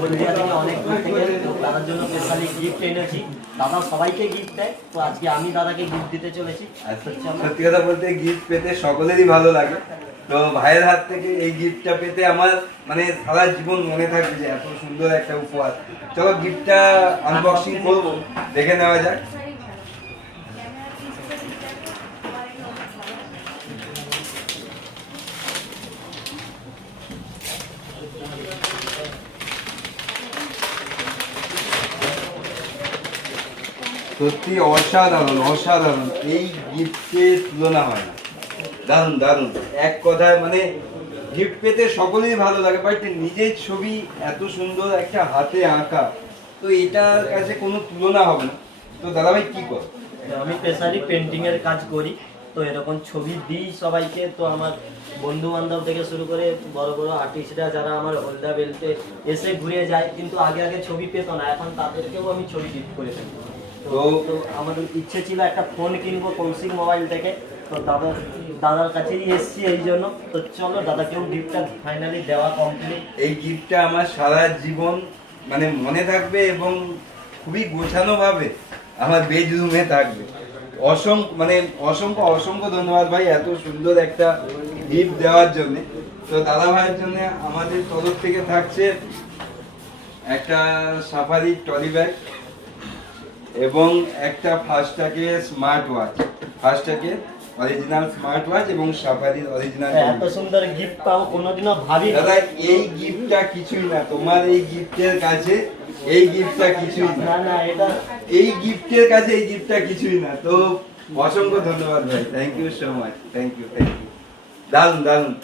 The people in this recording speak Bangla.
হলদিয়া থেকে অনেক দূর থেকে দাদার জন্য স্পেশালি গিফট এনেছি। দাদা সবাইকে গিফট দেয়, তো আজকে আমি দাদাকে গিফট দিতে চলেছি। সত্যি কথা বলতে গিফট পেতে সকলেরই ভালো লাগে, তো ভাইয়ের হাত থেকে এই গিফটটা পেতে আমার মানে সারা জীবন মনে থাকবে যে এত সুন্দর একটা উপহার। চলো গিফটটা আনবক্সিং করবো, দেখে নেওয়া যাক। সত্যি অসাধারণ অসাধারণ, এই গিফটের তুলনা হয় না। দারুণ দারুণ, এক কথায় মানে গিফট পেতে সকলেই ভালো লাগে, বাট নিজের ছবি এত সুন্দর একটা হাতে আঁকা, তো এটার কাছে কোনো তুলনা হবে না। তো দাদাভাই কি কর? আমি স্পেশালি পেন্টিং এর কাজ করি, তো এরকম ছবি দিই সবাইকে। তো আমার বন্ধু বান্ধব থেকে শুরু করে বড় বড় আর্টিস্টরা যারা আমার হলদা বেলতে এসে ঘুরে যায়, কিন্তু আগে আগে ছবি পেত না, এখন তাদেরকেও আমি ছবি গিফট করে থাকি। তো আমাদের ইচ্ছে ছিল একটা ফোন কিনবো কৌশিক মোবাইল থেকে, তো দাদার কাছেই এসছি এই জন্য। তো চলো দাদাকেও গিফটটা ফাইনালি দেওয়া কমপ্লিট। এই গিফটটা আমার সারা জীবন মানে মনে থাকবে এবং খুবই গোছানো ভাবে আমার বেডরুমে থাকবে। অসংখ্য অসংখ্য ধন্যবাদ ভাই এত সুন্দর একটা গিফট দেওয়ার জন্য। তো দাদা ভাইয়ের জন্য আমাদের তরফ থেকে থাকছে একটা সাফারি ট্রলি ব্যাগ এবং একটা ফাস্ট্যাগে স্মার্ট ওয়াচ, ফাস্ট্যাগে অরিজিনাল স্মার্ট ওয়াচ এবং সাফারির অরিজিনাল। এত সুন্দর গিফট পাবো কোনোদিনও ভাবি দাদা, এই গিফটটা কিছুই না, তোমার এই গিফটের কাছে এই গিফটটা কিছুই না। না এটা এই গিফটের কাছে এই গিফটটা কিছুই না। তো অসংখ্য ধন্যবাদ ভাই, thank you so much, thank you. দারুন দারুন।